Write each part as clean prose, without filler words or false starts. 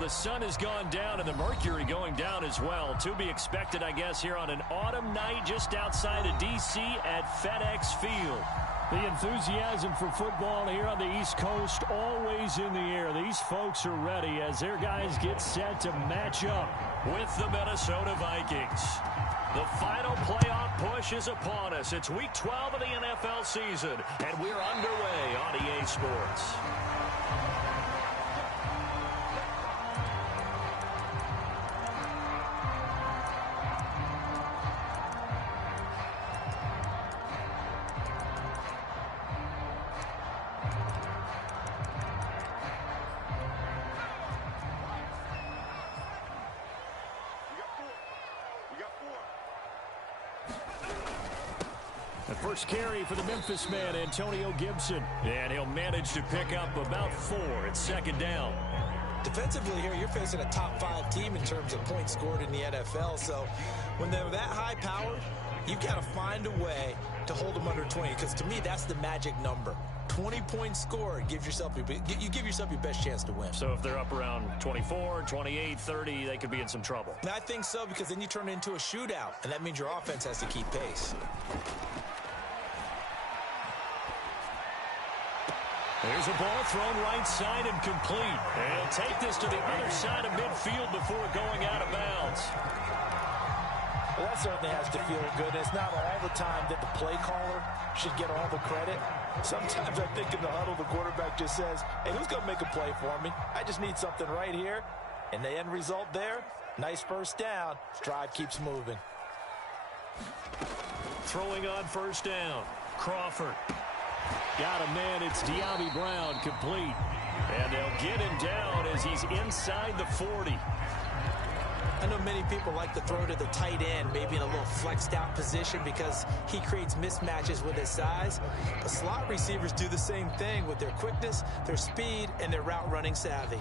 The sun has gone down and the mercury going down as well. To be expected, I guess, here on an autumn night just outside of D.C. at FedEx Field. The enthusiasm for football here on the East Coast always in the air. These folks are ready as their guys get set to match up with the Minnesota Vikings. The final playoff push is upon us. It's Week 12 of the NFL season, and we're underway on EA Sports. The first carry for the Memphis man, Antonio Gibson. And he'll manage to pick up about 4. It's second down. Defensively here, you're facing a top 5 team in terms of points scored in the NFL. So when they're that high powered, you've got to find a way to hold them under 20. Because to me, that's the magic number. 20 points scored, you give yourself your best chance to win. So if they're up around 24, 28, 30, they could be in some trouble. And I think so, because then you turn it into a shootout, and that means your offense has to keep pace. There's a ball thrown right side and complete. And he'll take this to the other side of midfield before going out of bounds. Well, that certainly has to feel good. It's not all the time that the play caller should get all the credit. Sometimes I think in the huddle, the quarterback just says, hey, who's going to make a play for me? I just need something right here. And the end result there, nice first down. Drive keeps moving. Throwing on first down, Crawford. Got a man, it's De'Ami Brown, complete. And they'll get him down as he's inside the 40. I know many people like to throw to the tight end, maybe in a little flexed out position because he creates mismatches with his size. But slot receivers do the same thing with their quickness, their speed, and their route running savvy.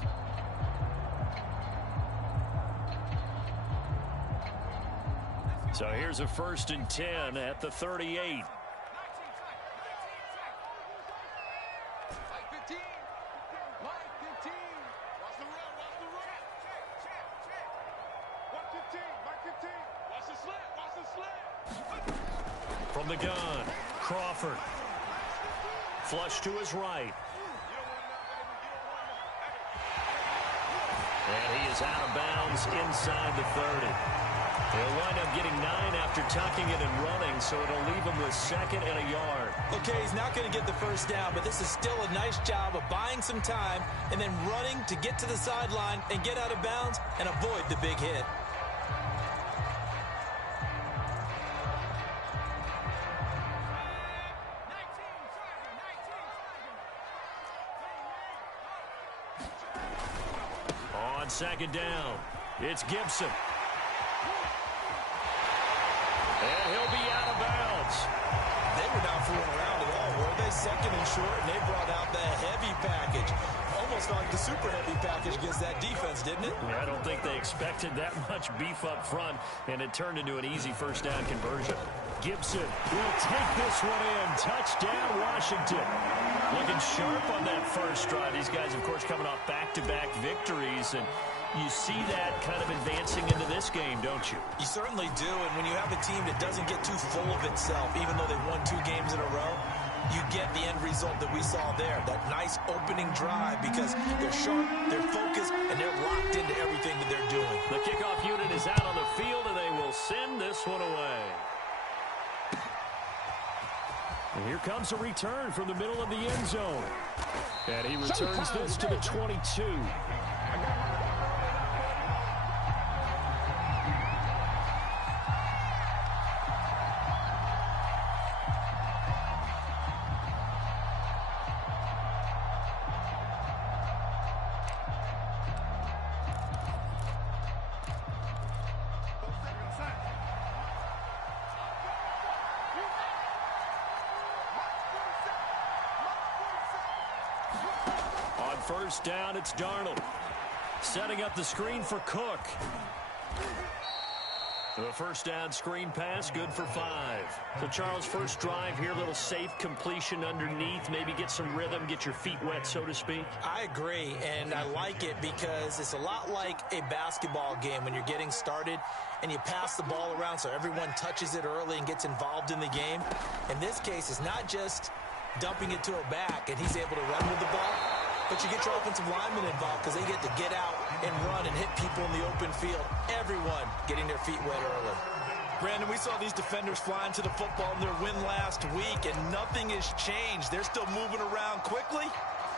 So here's a 1st and 10 at the 38. From the gun, Crawford. Flush to his right. And he is out of bounds inside the 30. He'll wind up getting 9 after tucking it and running, so it'll leave him with 2nd and a yard. Okay, he's not going to get the first down, but this is still a nice job of buying some time and then running to get to the sideline and get out of bounds and avoid the big hit. On 2nd down, it's Gibson. And he'll be out of bounds. They were not fooling around at all, were they? 2nd and short, and they brought out the heavy package. Almost like the super heavy package against that defense, didn't it? Yeah, I don't think they expected that much beef up front, and it turned into an easy first down conversion. Gibson will take this one in. Touchdown, Washington. Looking sharp on that first drive. These guys, of course, coming off back-to-back victories, and you see that kind of advancing into this game, don't you? You certainly do, and when you have a team that doesn't get too full of itself, even though they've won 2 games in a row, you get the end result that we saw there, that nice opening drive, because they're sharp, they're focused, and they're locked into everything that they're doing. The kickoff unit is out on the field, and they will send this one away. And here comes a return from the middle of the end zone. And he returns this to the 22. First down, it's Darnold. Setting up the screen for Cook. The first down screen pass, good for 5. So, Charles, first drive here, a little safe completion underneath, maybe get some rhythm, get your feet wet, so to speak. I agree, and I like it because it's a lot like a basketball game when you're getting started and you pass the ball around so everyone touches it early and gets involved in the game. In this case, it's not just dumping it to a back and he's able to run with the ball, but you get your offensive linemen involved because they get to get out and run and hit people in the open field. Everyone getting their feet wet early. Brandon, we saw these defenders flying to the football in their win last week, and nothing has changed. They're still moving around quickly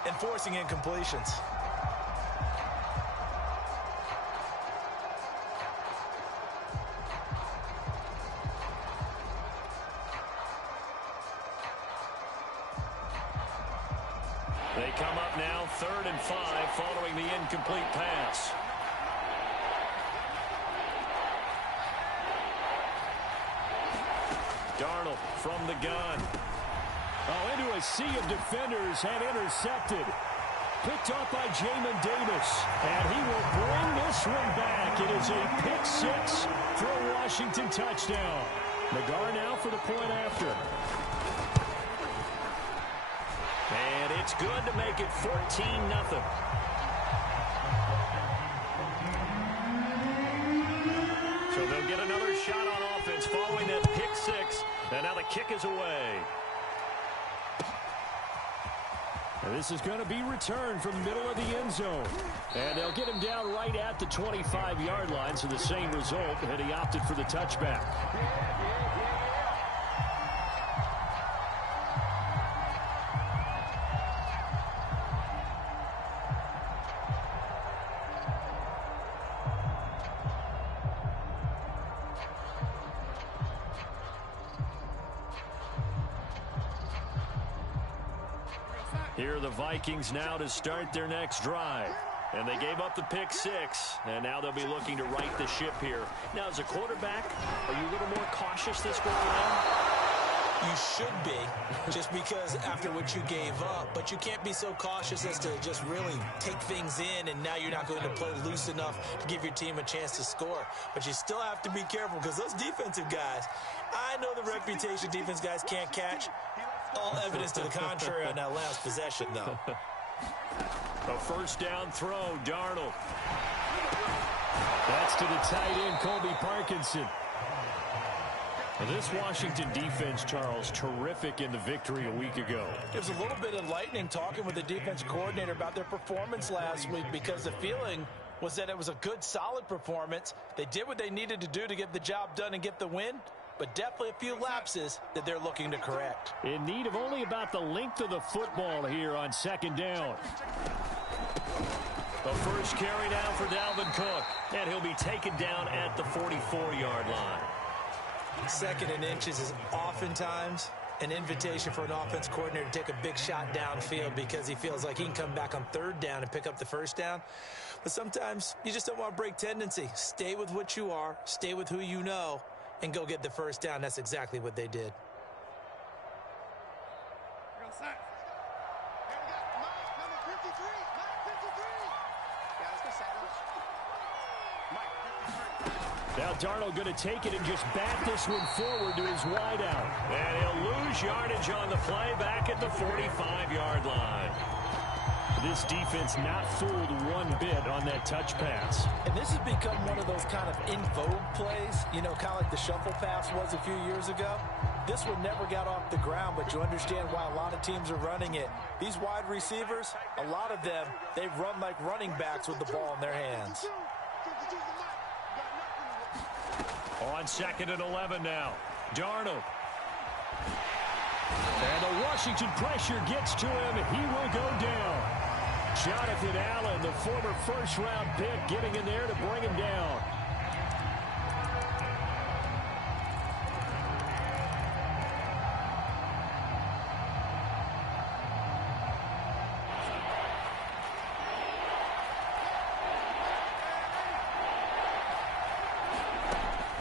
and forcing incompletions. They come up now, 3rd and 5, following the incomplete pass. Darnold from the gun. Oh, into a sea of defenders and intercepted. Picked up by Jamin Davis. And he will bring this one back. It is a pick 6 for a Washington touchdown. McGarr now for the point after. And it's good to make it 14-0. So they'll get another shot on offense following that pick 6. And now the kick is away. And this is going to be returned from the middle of the end zone. And they'll get him down right at the 25-yard line, so the same result, and he opted for the touchback. Here are the Vikings now to start their next drive. And they gave up the pick 6, and now they'll be looking to right the ship here. Now, as a quarterback, are you a little more cautious this go around? You should be, just because after what you gave up. But you can't be so cautious as to just really take things in, and now you're not going to play loose enough to give your team a chance to score. But you still have to be careful because those defensive guys, I know the reputation defense guys can't catch. All evidence to the contrary on that last possession, though. A first down throw, Darnold. That's to the tight end, Colby Parkinson. This Washington defense, Charles, terrific in the victory a week ago. It was a little bit enlightening talking with the defense coordinator about their performance last week, because the feeling was that it was a good, solid performance. They did what they needed to do to get the job done and get the win, but definitely a few lapses that they're looking to correct. In need of only about the length of the football here on 2nd down. The first carry down for Dalvin Cook, and he'll be taken down at the 44-yard line. 2nd and inches is oftentimes an invitation for an offense coordinator to take a big shot downfield because he feels like he can come back on 3rd down and pick up the first down. But sometimes you just don't want to break tendency. Stay with what you are, stay with who you know, and go get the first down. That's exactly what they did. Now Darnold going to take it and just bat this one forward to his wideout. And he'll lose yardage on the play back at the 45-yard line. This defense not fooled one bit on that touch pass. And this has become one of those kind of in vogue plays, you know, kind of like the shuffle pass was a few years ago. This one never got off the ground, but you understand why a lot of teams are running it. These wide receivers, a lot of them, they run like running backs with the ball in their hands. On 2nd and 11 now, Darnold. And the Washington pressure gets to him. He will go down. Jonathan Allen, the former first-round pick, getting in there to bring him down.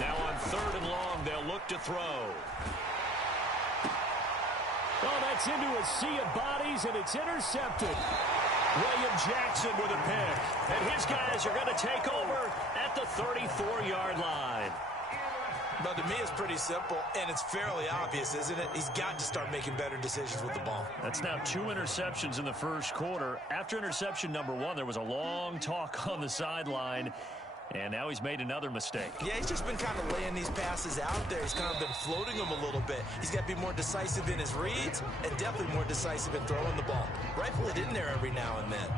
Now on 3rd and long, they'll look to throw. Oh, that's into a sea of bodies, and it's intercepted. William Jackson with a pick. And his guys are going to take over at the 34-yard line. But to me, it's pretty simple, and it's fairly obvious, isn't it? He's got to start making better decisions with the ball. That's now 2 interceptions in the first quarter. After interception number 1, there was a long talk on the sideline, and now he's made another mistake. Yeah, he's just been kind of laying these passes out there. He's kind of been floating them a little bit. He's got to be more decisive in his reads and definitely more decisive in throwing the ball. Rifle it in there every now and then.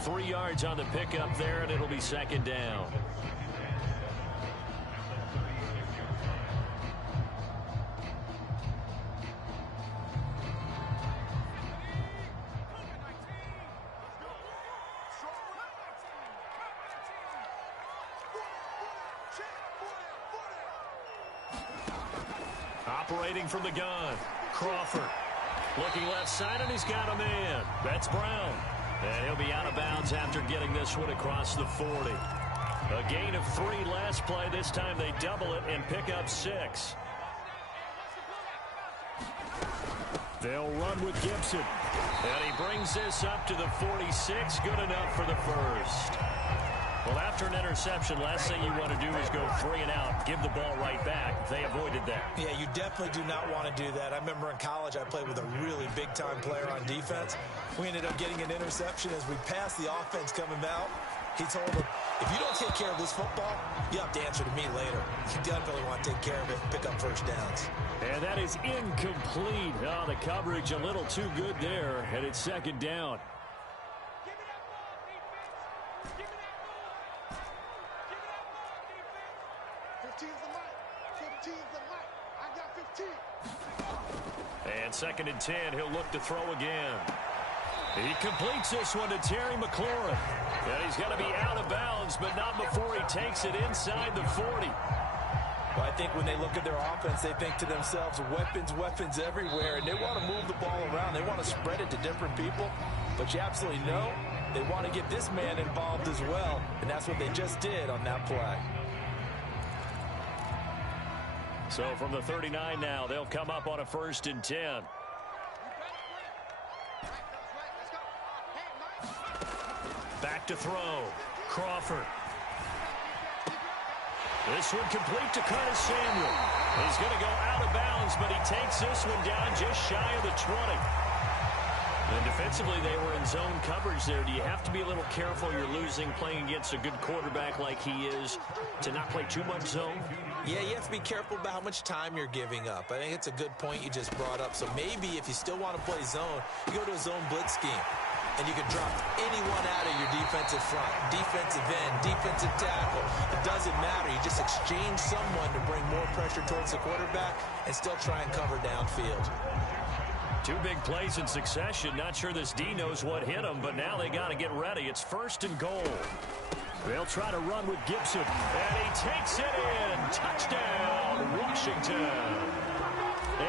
3 yards on the pickup there, and it'll be second down. Operating from the gun, Crawford. Looking left side, and he's got a man. That's Brown. And he'll be out of bounds after getting this one across the 40. A gain of 3 last play. This time they double it and pick up 6. They'll run with Gibson. And he brings this up to the 46. Good enough for the first. Well, after an interception, last thing you want to do is go 3 and out, give the ball right back. They avoided that. Yeah, you definitely do not want to do that. I remember in college I played with a really big-time player on defense. We ended up getting an interception as we passed the offense coming out. He told him, if you don't take care of this football, you have to answer to me later. You definitely want to take care of it, pick up first downs. And that is incomplete. Oh, the coverage a little too good there, and it's second down. And second and 10, he'll look to throw again. He completes this one to Terry McLaurin. And he's got to be out of bounds, but not before he takes it inside the 40. Well, I think when they look at their offense, they think to themselves, weapons, weapons everywhere, and they want to move the ball around. They want to spread it to different people, but you absolutely know they want to get this man involved as well, and that's what they just did on that play. So from the 39 now, they'll come up on a 1st and 10. Back to throw. Crawford. This one complete to Curtis Samuel. He's going to go out of bounds, but he takes this one down just shy of the 20. And defensively, they were in zone coverage there. Do you have to be a little careful? You're losing playing against a good quarterback like he is to not play too much zone? Yeah, you have to be careful about how much time you're giving up. I think it's a good point you just brought up. So maybe if you still want to play zone, you go to a zone blitz scheme. And you can drop anyone out of your defensive front, defensive end, defensive tackle. It doesn't matter. You just exchange someone to bring more pressure towards the quarterback and still try and cover downfield. 2 big plays in succession. Not sure this D knows what hit him, but now they got to get ready. It's 1st and goal. They'll try to run with Gibson. And he takes it in. Touchdown, Washington.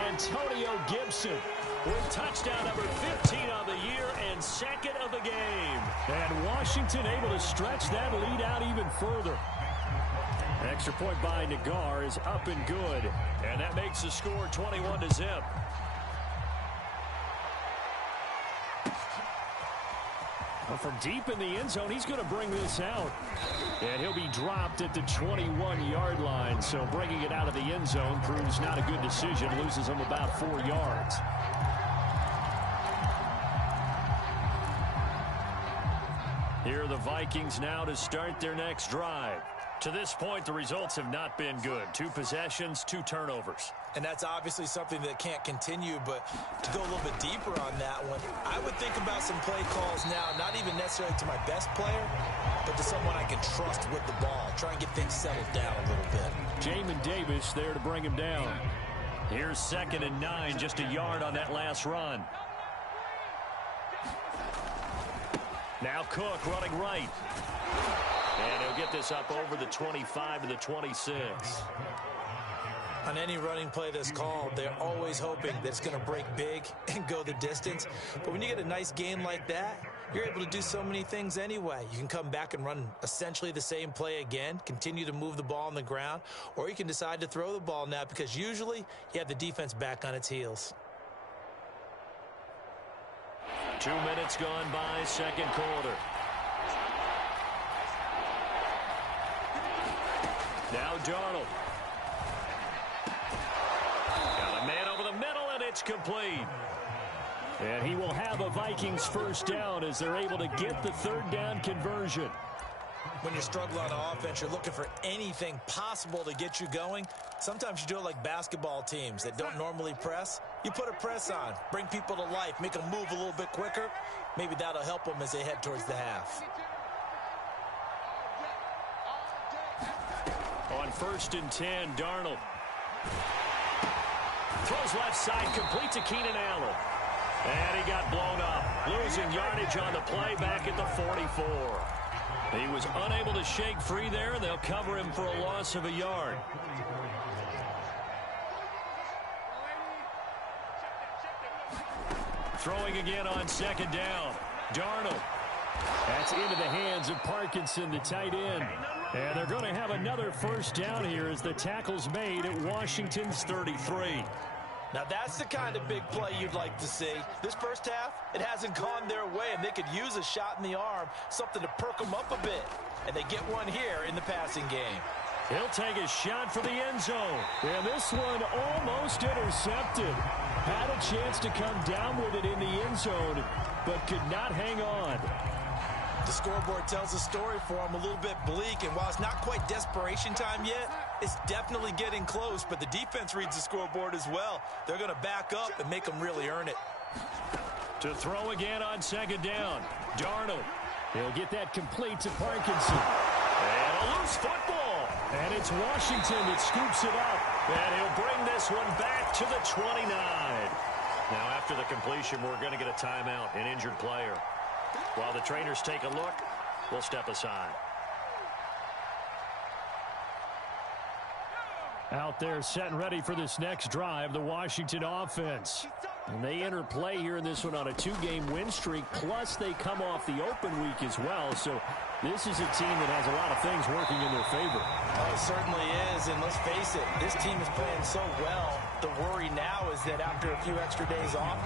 Antonio Gibson with touchdown number 15 on the year and 2nd of the game. And Washington able to stretch that lead out even further. Extra point by Nagar is up and good. And that makes the score 21-0. Well, from deep in the end zone, he's going to bring this out. And he'll be dropped at the 21-yard line. So bringing it out of the end zone proves not a good decision. Loses him about 4 yards. Here are the Vikings now to start their next drive. To this point, the results have not been good. 2 possessions, 2 turnovers. And that's obviously something that can't continue, but to go a little bit deeper on that one, I would think about some play calls now, not even necessarily to my best player, but to someone I can trust with the ball. Try and get things settled down a little bit. Jamin Davis there to bring him down. Here's 2nd and 9, just a yard on that last run. Now Cook running right. And he'll get this up over the 25 to the 26. On any running play that's called, they're always hoping that it's going to break big and go the distance. But when you get a nice game like that, you're able to do so many things anyway. You can come back and run essentially the same play again, continue to move the ball on the ground, or you can decide to throw the ball now because usually you have the defense back on its heels. 2 minutes gone by, 2nd quarter. Now Darnold. It's complete. And he will have a Vikings first down as they're able to get the third down conversion. When you're struggling on offense, you're looking for anything possible to get you going. Sometimes you do it like basketball teams that don't normally press. You put a press on, bring people to life, make them move a little bit quicker. Maybe that'll help them as they head towards the half. On 1st and 10, Darnold. Throws left side, complete to Keenan Allen. And he got blown up. Losing yardage on the play back at the 44. He was unable to shake free there. They'll cover him for a loss of a yard. Throwing again on 2nd down. Darnold. That's into the hands of Parkinson, the tight end. And they're going to have another first down here as the tackle's made at Washington's 33. Now that's the kind of big play you'd like to see. This first half, it hasn't gone their way, and they could use a shot in the arm, something to perk them up a bit. And they get one here in the passing game. He'll take a shot for the end zone. And this one almost intercepted. Had a chance to come down with it in the end zone, but could not hang on. The scoreboard tells a story for him, a little bit bleak, and while it's not quite desperation time yet, it's definitely getting close, but the defense reads the scoreboard as well. They're going to back up and make them really earn it. To throw again on 2nd down. Darnold. He'll get that complete to Parkinson. And a loose football. And it's Washington that scoops it up. And he'll bring this one back to the 29. Now after the completion, we're going to get a timeout, an injured player. While the trainers take a look, we'll step aside. Out there set and ready for this next drive, the Washington offense. And they enter play here in this one on a 2-game win streak, plus they come off the open week as well. So this is a team that has a lot of things working in their favor. Oh, it certainly is, and let's face it, this team is playing so well. The worry now is that after a few extra days off,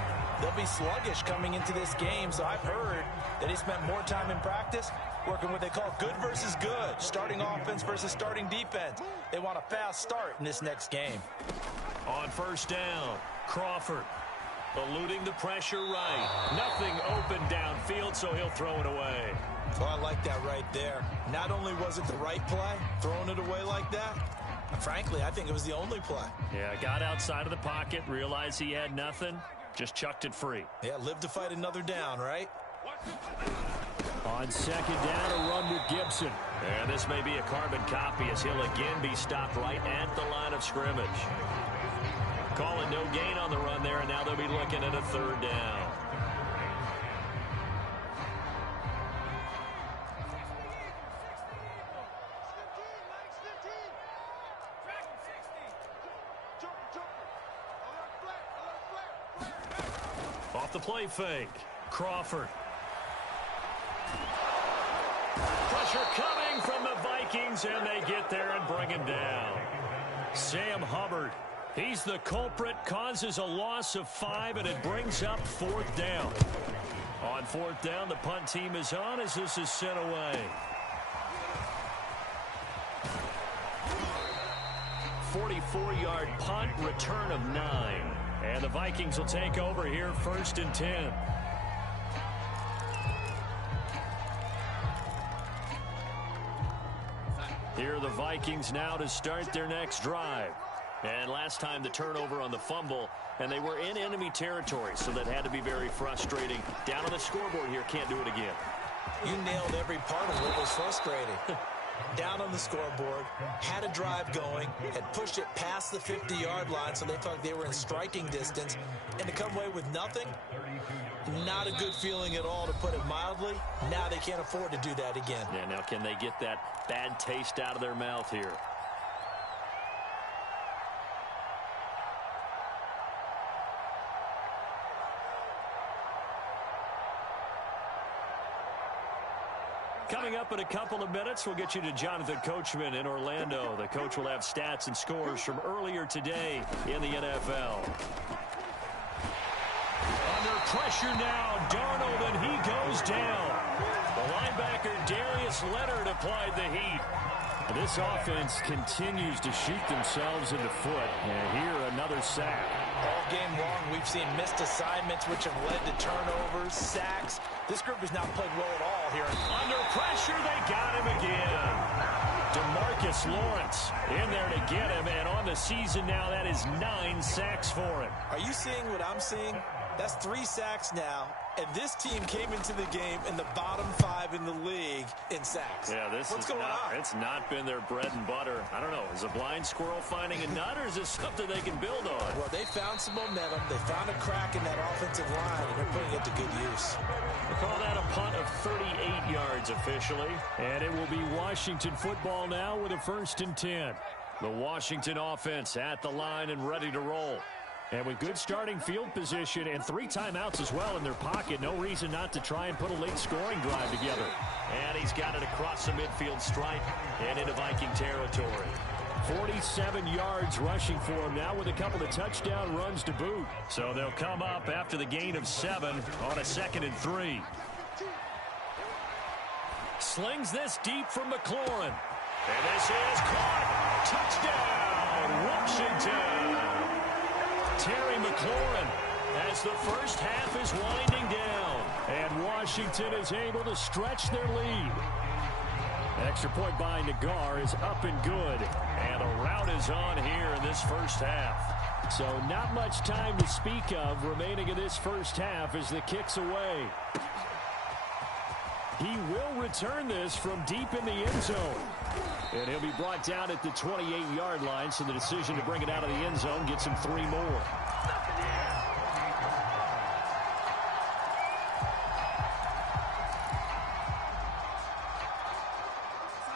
they'll be sluggish coming into this game. So I've heard that he spent more time in practice working what they call good versus good, starting offense versus starting defense. They want a fast start in this next game. On 1st down, Crawford eluding the pressure right. Nothing open downfield, so he'll throw it away. Oh, I like that right there. Not only was it the right play, throwing it away like that, frankly, I think it was the only play. Yeah, got outside of the pocket, realized he had nothing, just chucked it free. Yeah, live to fight another down, right? On 2nd down, a run with Gibson. And this may be a carbon copy as he'll again be stopped right at the line of scrimmage. Calling no gain on the run there, and now they'll be looking at a 3rd down. Off the play fake, Crawford. Pressure coming from the Vikings, and they get there and bring him down. Sam Hubbard, he's the culprit, causes a loss of 5, and it brings up 4th down. On 4th down, the punt team is on as this is sent away. 44-yard punt, return of 9. And the Vikings will take over here 1st and 10. Here are the Vikings now to start their next drive. And last time the turnover on the fumble, and they were in enemy territory, so that had to be very frustrating. Down on the scoreboard here, can't do it again. You nailed every part of what was frustrating. Down on the scoreboard, had a drive going, had pushed it past the 50-yard line, so they felt they were in striking distance, and to come away with nothing, not a good feeling at all, to put it mildly. Now they can't afford to do that again. Yeah, now can they get that bad taste out of their mouth here? Coming up in a couple of minutes, we'll get you to Jonathan Coachman in Orlando. The coach will have stats and scores from earlier today in the NFL. Under pressure now, Darnold, and he goes down. The linebacker Darius Leonard applied the heat. This offense continues to shoot themselves in the foot. And here, another sack. All game long, we've seen missed assignments, which have led to turnovers, sacks. This group has not played well at all here. Under pressure, they got him again. DeMarcus Lawrence in there to get him, and on the season now, that is 9 sacks for him. Are you seeing what I'm seeing? That's 3 sacks now, and this team came into the game in the bottom 5 in the league in sacks. Yeah, What's going on? It's not been their bread and butter. I don't know. Is a blind squirrel finding a nut, or is this something they can build on? Well, they found some momentum. They found a crack in that offensive line, and they're putting it to good use. We'll call that a punt of 38 yards officially. And it will be Washington football now with a 1st and 10. The Washington offense at the line and ready to roll. And with good starting field position and 3 timeouts as well in their pocket, no reason not to try and put a late scoring drive together. And he's got it across the midfield stripe and into Viking territory. 47 yards rushing for him now with a couple of touchdown runs to boot. So they'll come up after the gain of 7 on a 2nd and 3. Slings this deep from McLaurin. And this is caught. Touchdown, Washington. Terry McLaurin as the first half is winding down. And Washington is able to stretch their lead. Extra point by Nagar is up and good. And a rout is on here in this first half. So not much time to speak of remaining in this first half as the kick's away. He will return this from deep in the end zone. And he'll be brought down at the 28-yard line, so the decision to bring it out of the end zone gets him 3 more.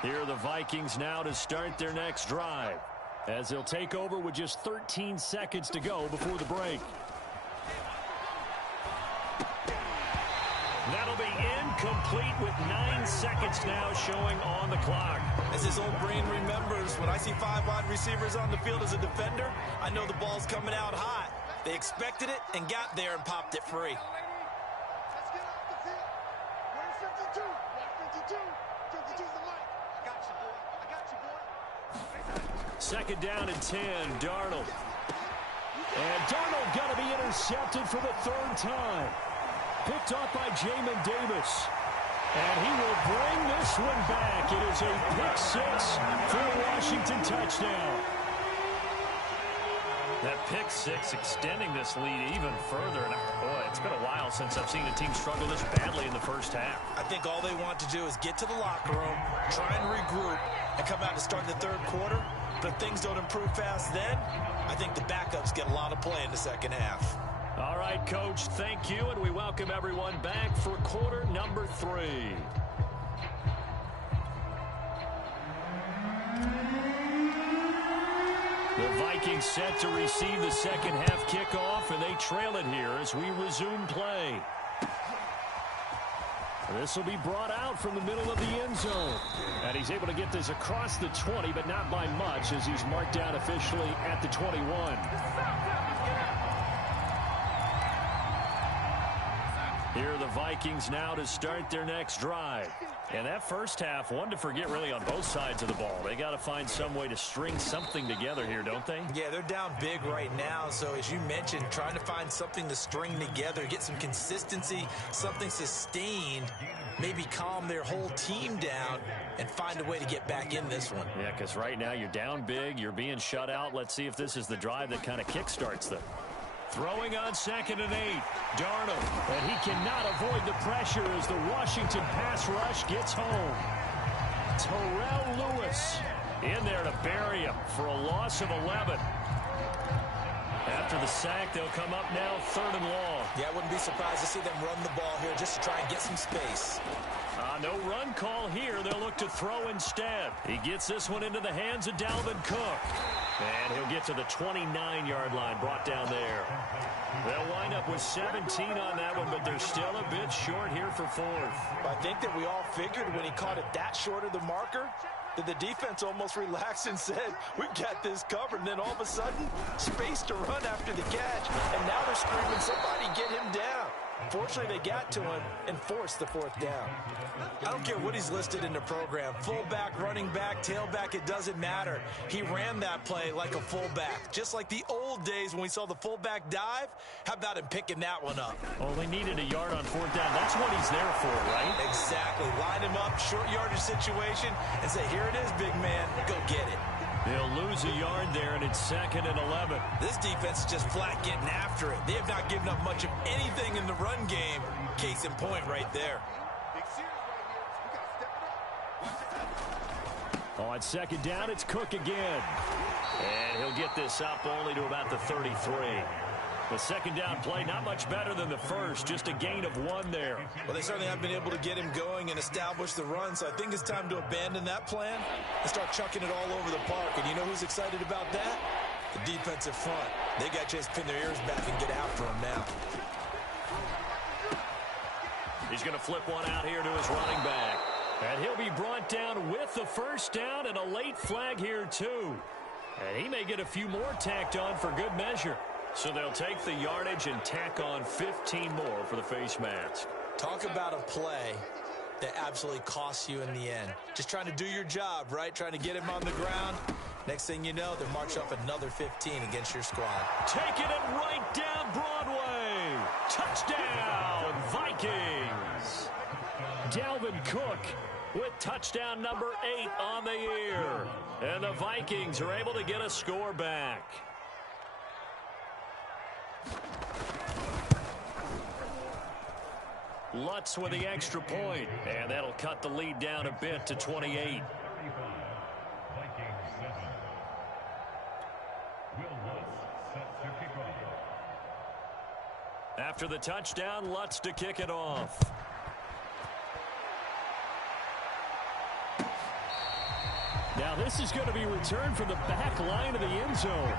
Here are the Vikings now to start their next drive, as they'll take over with just 13 seconds to go before the break. That'll be incomplete with 9 seconds now showing on the clock. As his old brain remembers, when I see 5 wide receivers on the field as a defender, I know the ball's coming out hot. They expected it and got there and popped it free. Let's get off the field. We're 52. We're 52. 52's the mic. I got you, boy. I got you, boy. 2nd down and 10, Darnold. And Darnold going to be intercepted for the 3rd time. Picked off by Jamin Davis. And he will bring this one back. It is a pick 6 for a Washington touchdown. That pick 6 extending this lead even further. And boy, it's been a while since I've seen a team struggle this badly in the first half. I think all they want to do is get to the locker room, try and regroup, and come out to start the 3rd quarter. But if things don't improve fast then, I think the backups get a lot of play in the 2nd half. All right, Coach, thank you, and we welcome everyone back for quarter number 3. The Vikings set to receive the 2nd half kickoff, and they trail it here as we resume play. This will be brought out from the middle of the end zone. And he's able to get this across the 20, but not by much as he's marked down officially at the 21. Here are the Vikings now to start their next drive. And that first half, one to forget really on both sides of the ball. They got to find some way to string something together here, don't they? Yeah, they're down big right now. So as you mentioned, trying to find something to string together, get some consistency, something sustained, maybe calm their whole team down and find a way to get back in this one. Yeah, because right now you're down big, you're being shut out. Let's see if this is the drive that kind of kickstarts them. Throwing on 2nd and 8, Darnold. And he cannot avoid the pressure as the Washington pass rush gets home. Terrell Lewis in there to bury him for a loss of 11. After the sack, they'll come up now 3rd and long. Yeah, I wouldn't be surprised to see them run the ball here just to try and get some space. No run call here. They'll look to throw instead. He gets this one into the hands of Dalvin Cook. And he'll get to the 29-yard line, brought down there. They'll wind up with 17 on that one, but they're still a bit short here for 4th. I think that we all figured when he caught it that short of the marker, that the defense almost relaxed and said, we've got this covered. And then all of a sudden, space to run after the catch. And now they're screaming, somebody get him down. Fortunately, they got to him and forced the 4th down. I don't care what he's listed in the program. Fullback, running back, tailback, it doesn't matter. He ran that play like a fullback. Just like the old days when we saw the fullback dive. How about him picking that one up? Only needed a yard on 4th down. That's what he's there for, right? Exactly. Line him up, short yardage situation, and say, here it is, big man. Go get it. They'll lose a yard there, and it's 2nd and 11. This defense is just flat getting after it. They have not given up much of anything in the run game. Case in point right there. On 2nd down, it's Cook again. And he'll get this up only to about the 33. The 2nd down play, not much better than the first, just a gain of 1 there. Well, they certainly have been able to get him going and establish the run, so I think it's time to abandon that plan and start chucking it all over the park. And you know who's excited about that? The defensive front. They got a chance to pin their ears back and get after him now. He's going to flip one out here to his running back. And he'll be brought down with the 1st down and a late flag here, too. And he may get a few more tacked on for good measure. So they'll take the yardage and tack on 15 more for the face mask. Talk about a play that absolutely costs you in the end. Just trying to do your job, right? Trying to get him on the ground. Next thing you know, they're marching up another 15 against your squad. Taking it right down Broadway. Touchdown, Vikings. Dalvin Cook with touchdown number 8 on the year. And the Vikings are able to get a score back. Lutz with the extra point, and that'll cut the lead down a bit to 28. After the touchdown, Lutz to kick it off. Now this is going to be returned from the back line of the end zone.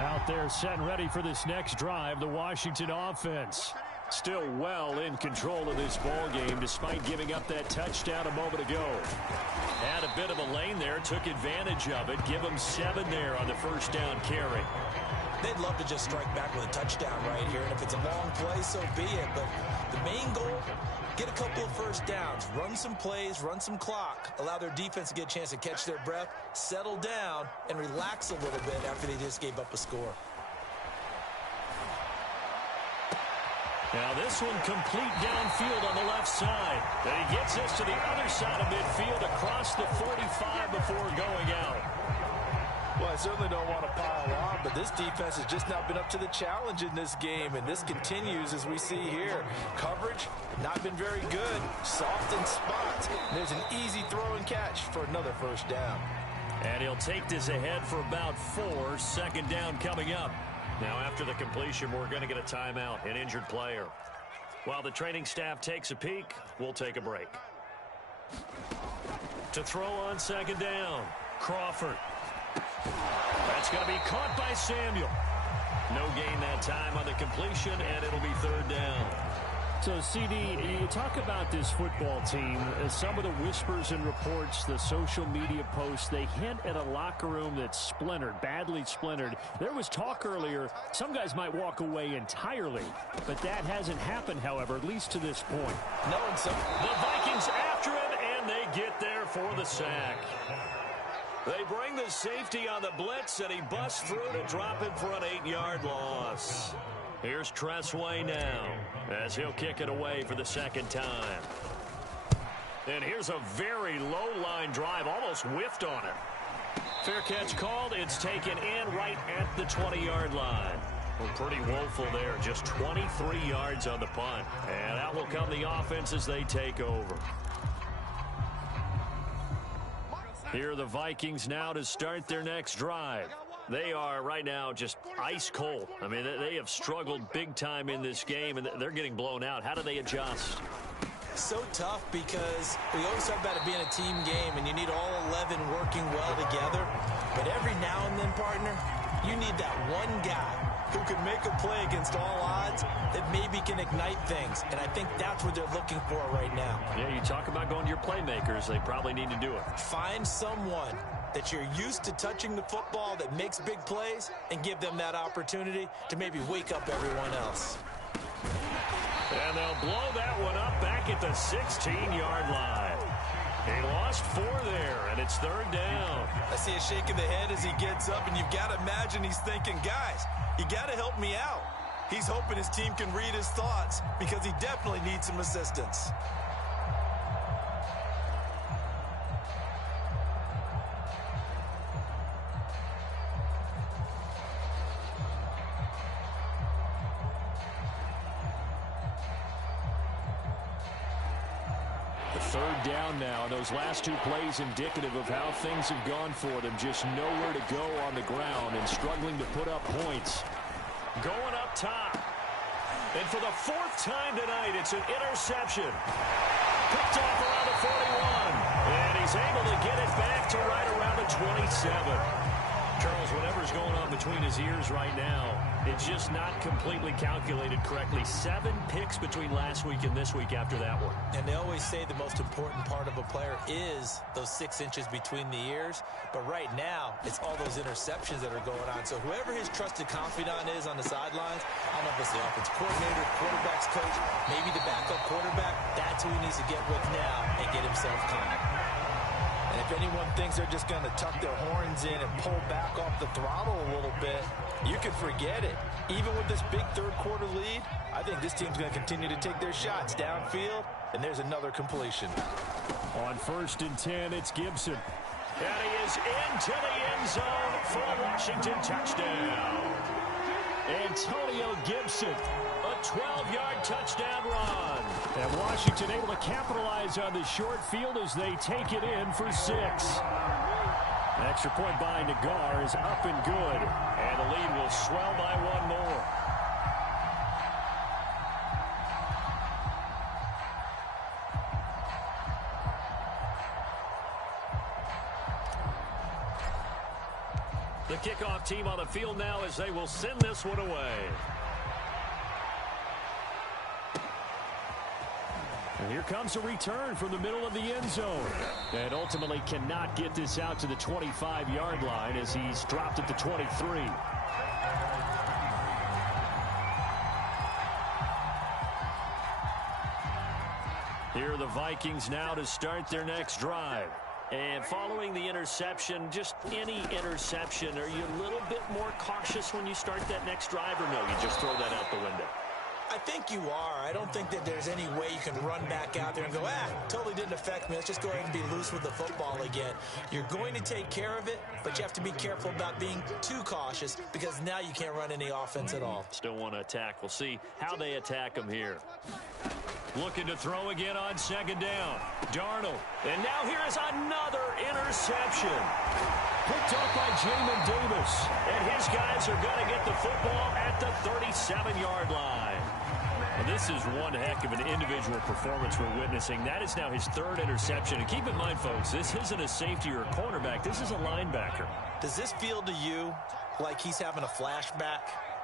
Out there set and ready for this next drive, the Washington offense. Still well in control of this ball game despite giving up that touchdown a moment ago. Had a bit of a lane there, took advantage of it. Give them 7 there on the 1st down carry. They'd love to just strike back with a touchdown right here, and if it's a long play, so be it. But the main goal, get a couple of 1st downs, run some plays, run some clock, allow their defense to get a chance to catch their breath, settle down, and relax a little bit after they just gave up a score. Now this one complete downfield on the left side. And he gets this to the other side of midfield across the 45 before going out. Well, I certainly don't want to pile on, but this defense has just not been up to the challenge in this game, and this continues as we see here. Coverage, not been very good. Soft in spots. There's an easy throw and catch for another 1st down. And he'll take this ahead for about 4. 2nd down coming up. Now, after the completion, we're going to get a timeout, an injured player. While the training staff takes a peek, we'll take a break. To throw on 2nd down, Crawford. That's going to be caught by Samuel. No gain that time on the completion, and it'll be 3rd down. So, CD, you talk about this football team, some of the whispers and reports, the social media posts, they hint at a locker room that's splintered, badly splintered. There was talk earlier, some guys might walk away entirely, but that hasn't happened, however, at least to this point. No, and so the Vikings after him, and they get there for the sack. They bring the safety on the blitz, and he busts through to drop him for an 8-yard loss. Here's Tressway now as he'll kick it away for the 2nd time. And here's a very low line drive, almost whiffed on it. Fair catch called. It's taken in right at the 20-yard line. Well, pretty woeful there. Just 23 yards on the punt. And out will come the offense as they take over. Here are the Vikings now to start their next drive. They are right now just ice cold. I mean, they have struggled big time in this game, and they're getting blown out. How do they adjust? So tough because we always talk about it being a team game, and you need all 11 working well together. But every now and then, partner, you need that one guy who can make a play against all odds that maybe can ignite things. And I think that's what they're looking for right now. Yeah, you talk about going to your playmakers. They probably need to do it. Find someone that you're used to touching the football that makes big plays and give them that opportunity to maybe wake up everyone else. And they'll blow that one up back at the 16-yard line. He lost 4 there, and it's 3rd down. I see a shake of the head as he gets up, and you've got to imagine he's thinking, guys, you got to help me out. He's hoping his team can read his thoughts because he definitely needs some assistance. The 3rd down now. Those last 2 plays indicative of how things have gone for them. Just nowhere to go on the ground and struggling to put up points. Going up top. And for the 4th time tonight, it's an interception. Picked off around the 41. And he's able to get it back to right around the 27. Charles, whatever's going on between his ears right now, it's just not completely calculated correctly. 7 picks between last week and this week after that one. And they always say the most important part of a player is those 6 inches between the ears. But right now, it's all those interceptions that are going on. So whoever his trusted confidant is on the sidelines, I don't know if it's the offensive coordinator, quarterback's coach, maybe the backup quarterback, that's who he needs to get with now and get himself calm. And if anyone thinks they're just going to tuck their horns in and pull back off the throttle a little bit, you can forget it. Even with this big 3rd quarter lead, I think this team's going to continue to take their shots downfield, and there's another completion. On 1st and 10, it's Gibson. And he is into the end zone for a Washington touchdown. Antonio Gibson, a 12-yard touchdown run. And Washington able to capitalize on the short field as they take it in for 6. An extra point by Nagar is up and good. And the lead will swell by 1 more. The kickoff team on the field now as they will send this one away. And here comes a return from the middle of the end zone. And ultimately cannot get this out to the 25-yard line as he's dropped at the 23. Here are the Vikings now to start their next drive. And following the interception, just any interception, are you a little bit more cautious when you start that next drive, or no, you just throw that out the window? I think you are. I don't think that there's any way you can run back out there and go, totally didn't affect me. Let's just go ahead and be loose with the football again. You're going to take care of it, but you have to be careful about being too cautious because now you can't run any offense at all. Still want to attack. We'll see how they attack them here. Looking to throw again on 2nd down. Darnold. And now here is another interception. Picked up by Jamin Davis. And his guys are going to get the football at the 37-yard line. And this is one heck of an individual performance we're witnessing. That is now his 3rd interception. And keep in mind, folks, this isn't a safety or a cornerback. This is a linebacker. Does this feel to you like he's having a flashback?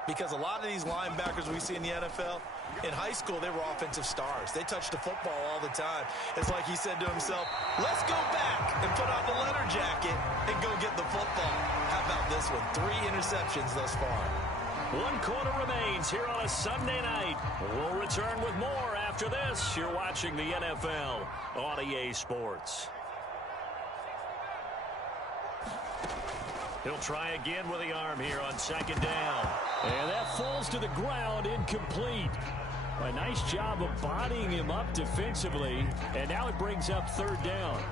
Because a lot of these linebackers we see in the NFL, in high school, they were offensive stars. They touched the football all the time. It's like he said to himself, let's go back and put on the leather jacket and go get the football. How about this one? 3 interceptions thus far. 1 quarter remains here on a Sunday night. We'll return with more after this. You're watching the NFL on EA Sports. He'll try again with the arm here on 2nd down. And that falls to the ground, incomplete. A nice job of bodying him up defensively. And now it brings up 3rd down.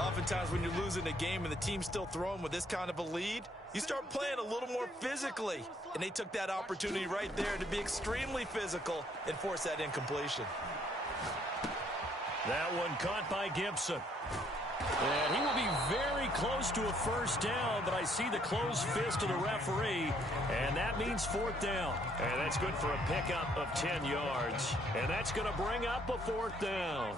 Oftentimes when you're losing a game and the team's still throwing with this kind of a lead, you start playing a little more physically. And they took that opportunity right there to be extremely physical and force that incompletion. That one caught by Gibson. And he will be very close to a 1st down, but I see the closed fist of the referee, and that means 4th down. And that's good for a pickup of 10 yards. And that's going to bring up a 4th down.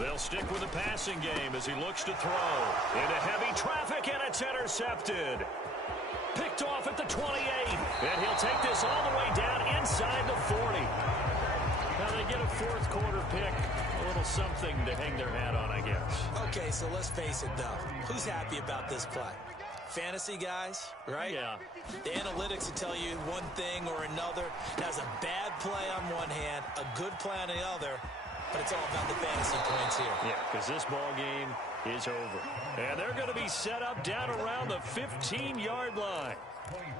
They'll stick with the passing game as he looks to throw. Into heavy traffic, and it's intercepted. Picked off at the 28. And he'll take this all the way down inside the 40. Now they get a 4th quarter pick. little something to hang their hat on, I guess. Okay, so let's face it, though. Who's happy about this play? Fantasy guys, right? Yeah. The analytics will tell you one thing or another. That's a bad play on one hand, a good play on the other, but it's all about the fantasy points here. Yeah, because this ball game is over. And they're going to be set up down around the 15-yard line.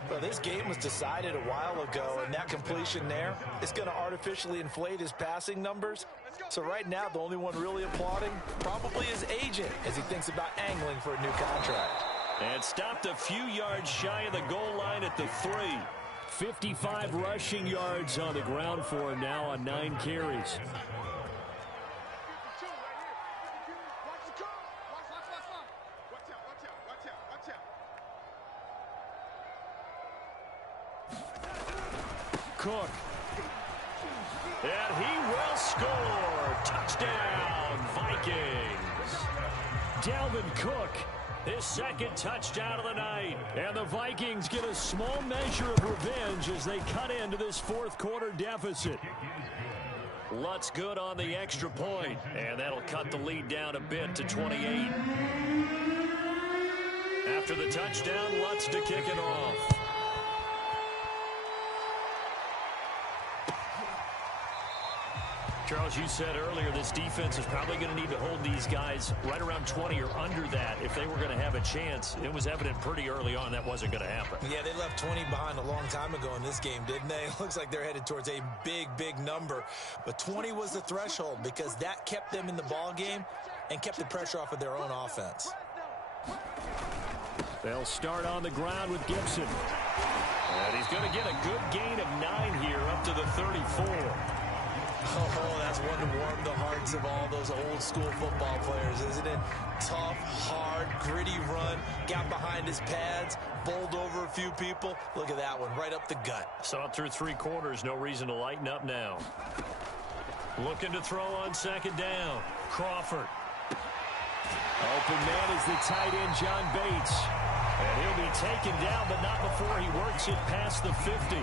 Well, this game was decided a while ago, and that completion there is going to artificially inflate his passing numbers. So right now, the only one really applauding probably his agent as he thinks about angling for a new contract. And stopped a few yards shy of the goal line at the 3. 55 rushing yards on the ground for him now on 9 carries. Cook. And he will score. Touchdown, Vikings. Dalvin Cook. His second touchdown of the night. And the Vikings get a small measure of revenge as they cut into this fourth quarter deficit. Lutz good on the extra point, and that'll cut the lead down a bit to 28. After the touchdown, Lutz to kick it off. Charles, you said earlier this defense is probably going to need to hold these guys right around 20 or under that if they were going to have a chance. It was evident pretty early on that wasn't going to happen. Yeah, they left 20 behind a long time ago in this game, didn't they? It looks like they're headed towards a big, big number. But 20 was the threshold because that kept them in the ball game and kept the pressure off of their own offense. They'll start on the ground with Gibson. And he's going to get a good gain of 9 here up to the 34. Oh, that's one to warm the hearts of all those old school football players, isn't it? Tough, hard, gritty run, got behind his pads, bowled over a few people. Look at that one, right up the gut. Saw it through 3 quarters, no reason to lighten up now. Looking to throw on second down. Crawford. Open man is the tight end, John Bates. And he'll be taken down, but not before he works it past the 50.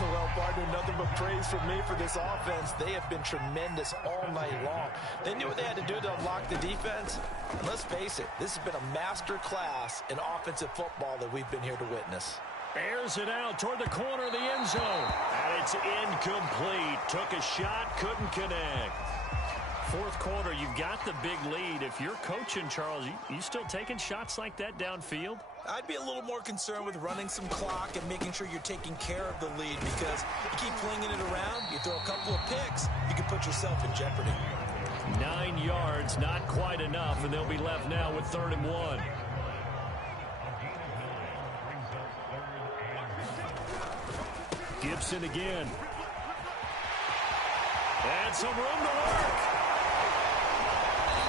Well, partner, nothing but praise from me for this offense. They have been tremendous all night long. They knew what they had to do to unlock the defense. And let's face it, this has been a master class in offensive football that we've been here to witness. Airs it out toward the corner of the end zone. And it's incomplete. Took a shot, couldn't connect. Fourth quarter, you've got the big lead. If you're coaching, Charles, you still taking shots like that downfield? I'd be a little more concerned with running some clock and making sure you're taking care of the lead, because you keep flinging it around, you throw a couple of picks, you can put yourself in jeopardy. 9 yards, not quite enough, and they'll be left now with 3rd and 1. Gibson again. And some room to work.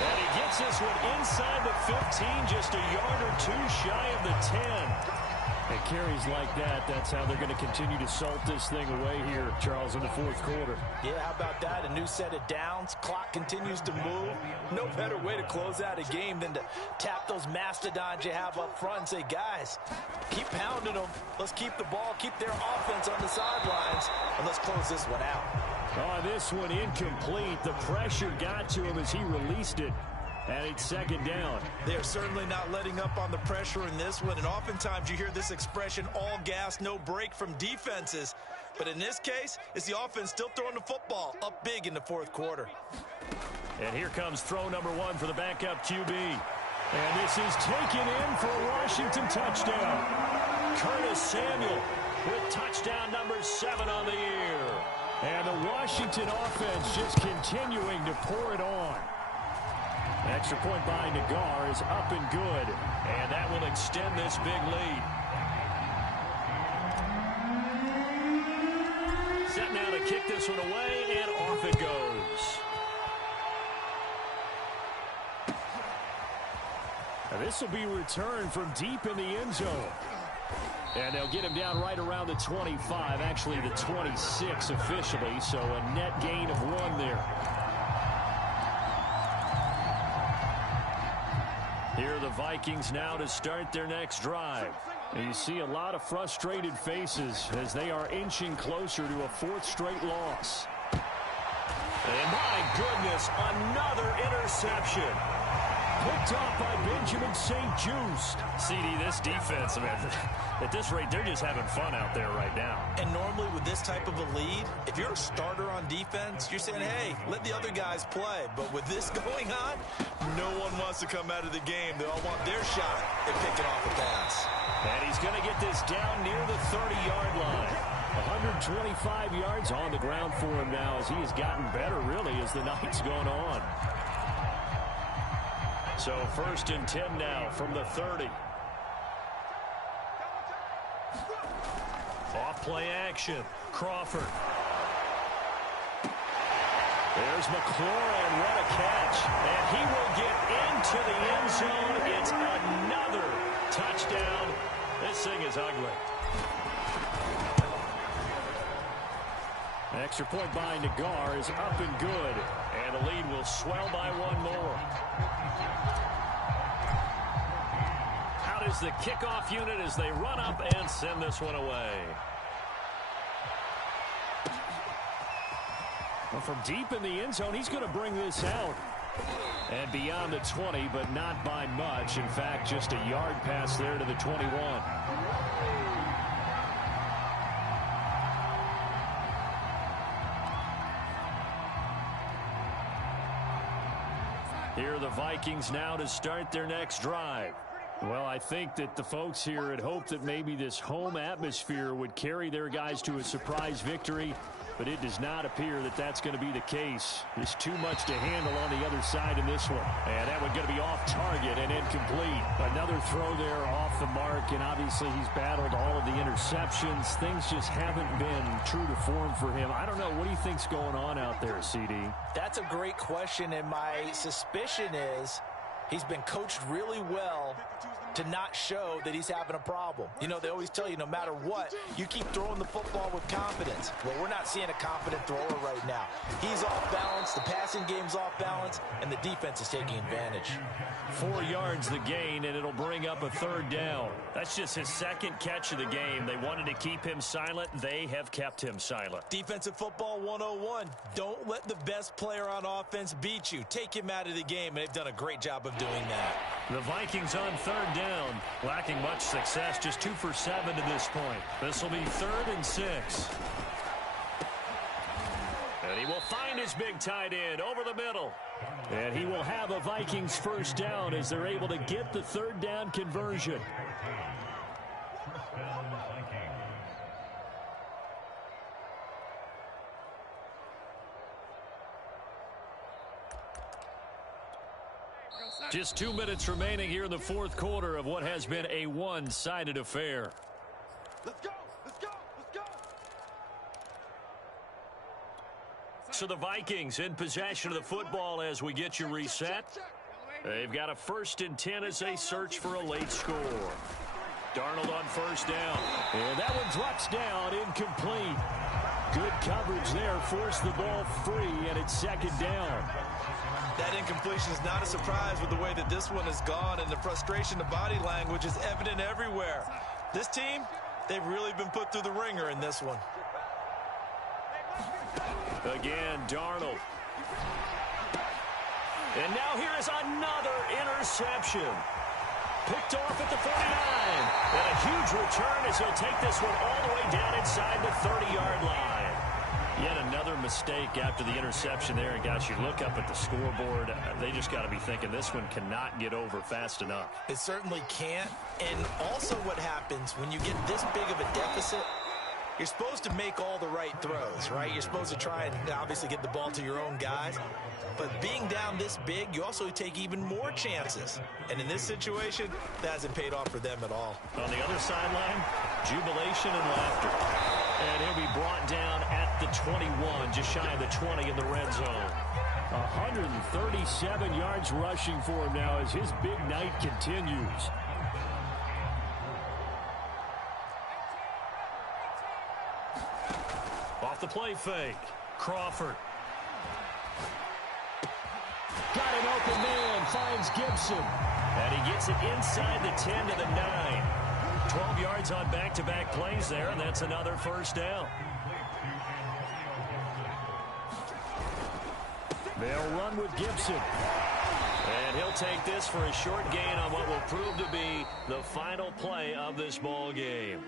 And he gets this one inside the 15, just a yard or 2 shy of the 10. And carries like that, that's how they're going to continue to salt this thing away here, Charles, in the fourth quarter. Yeah, how about that? A new set of downs. Clock continues to move. No better way to close out a game than to tap those mastodons you have up front and say, guys, keep pounding them. Let's keep the ball, keep their offense on the sidelines, and let's close this one out. Oh, this one incomplete. The pressure got to him as he released it. And it's second down. They're certainly not letting up on the pressure in this one. And oftentimes you hear this expression, all gas, no break from defenses. But in this case, it's the offense still throwing the football up big in the fourth quarter. And here comes throw number 1 for the backup QB. And this is taken in for a Washington touchdown. Curtis Samuel with touchdown number 7 on the year. And the Washington offense just continuing to pour it on. Extra point by Nagar is up and good. And that will extend this big lead. Set now to kick this one away, and off it goes. Now this will be returned from deep in the end zone. And they'll get him down right around the 25, actually the 26 officially, so a net gain of 1 there. Here are the Vikings now to start their next drive. And you see a lot of frustrated faces as they are inching closer to a 4th straight loss. And my goodness, another interception. Picked off by Benjamin St. Just. CD, this defense, man, at this rate, they're just having fun out there right now. And normally with this type of a lead, if you're a starter on defense, you're saying, hey, let the other guys play. But with this going on, no one wants to come out of the game. They all want their shot at picking off a pass. And he's going to get this down near the 30-yard line. 125 yards on the ground for him now as he has gotten better, really, as the night's gone on. So 1st and 10 now from the 30. Off play action. Crawford. There's McLaurin. What a catch. And he will get into the end zone. It's another touchdown. This thing is ugly. An extra point by Nagar is up and good. And the lead will swell by one more. Out is the kickoff unit as they run up and send this one away. Well, from deep in the end zone, he's going to bring this out. And beyond the 20, but not by much. In fact, just a yard pass there to the 21. Here are the Vikings now to start their next drive. Well, I think that the folks here had hoped that maybe this home atmosphere would carry their guys to a surprise victory, but it does not appear that that's going to be the case. There's too much to handle on the other side in this one. And that one going to be off target and incomplete. Another throw there off the mark, and obviously he's battled all of the interceptions. Things just haven't been true to form for him. I don't know. What do you think's going on out there, CD? That's a great question, and my suspicion is he's been coached really well to not show that he's having a problem. You know, they always tell you no matter what, you keep throwing the football with confidence. Well, we're not seeing a confident thrower right now. He's off balance, the passing game's off balance, and the defense is taking advantage. 4 yards the gain, and it'll bring up a 3rd down. That's just his 2nd catch of the game. They wanted to keep him silent. They have kept him silent. Defensive football 101. Don't let the best player on offense beat you. Take him out of the game, and they've done a great job of doing that. The Vikings on 3rd down, lacking much success, just 2 for 7 to this point. This will be 3rd and 6. And he will find his big tight end over the middle. And he will have a Vikings 1st down as they're able to get the 3rd down conversion. Just 2 minutes remaining here in the 4th quarter of what has been a one-sided affair. Let's go! Let's go! Let's go! So the Vikings in possession of the football as we get you reset. They've got a 1st and 10 as they search for a late score. Darnold on 1st down. And that one drops down, incomplete. Good coverage there, forced the ball free, and it's 2nd down. That incompletion is not a surprise with the way that this one has gone, and the frustration, the body language is evident everywhere. This team, they've really been put through the ringer in this one. Again, Darnold. And now here is another interception. Picked off at the 49. And a huge return as he'll take this one all the way down inside the 30-yard line. Yet another mistake after the interception there. And, guys, you look up at the scoreboard, they just got to be thinking this one cannot get over fast enough. It certainly can't. And also what happens when you get this big of a deficit, you're supposed to make all the right throws, right? You're supposed to try and obviously get the ball to your own guys. But being down this big, you also take even more chances. And in this situation, that hasn't paid off for them at all. On the other sideline, jubilation and laughter. And he'll be brought down at the 21, just shy of the 20 in the red zone. 137 yards rushing for him now as his big night continues. Off the play fake, Crawford. Got an open man, finds Gibson. And he gets it inside the 10 to the 9. 12 yards on back-to-back plays there, and that's another 1st down. They'll run with Gibson. And he'll take this for a short gain on what will prove to be the final play of this ball game.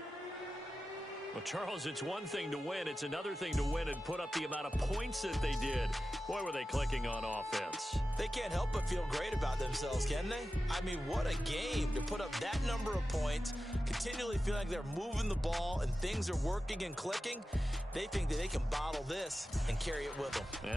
Well, Charles, it's one thing to win. It's another thing to win and put up the amount of points that they did. Boy, were they clicking on offense. They can't help but feel great about themselves, can they? I mean, what a game to put up that number of points, continually feel like they're moving the ball and things are working and clicking. They think that they can bottle this and carry it with them.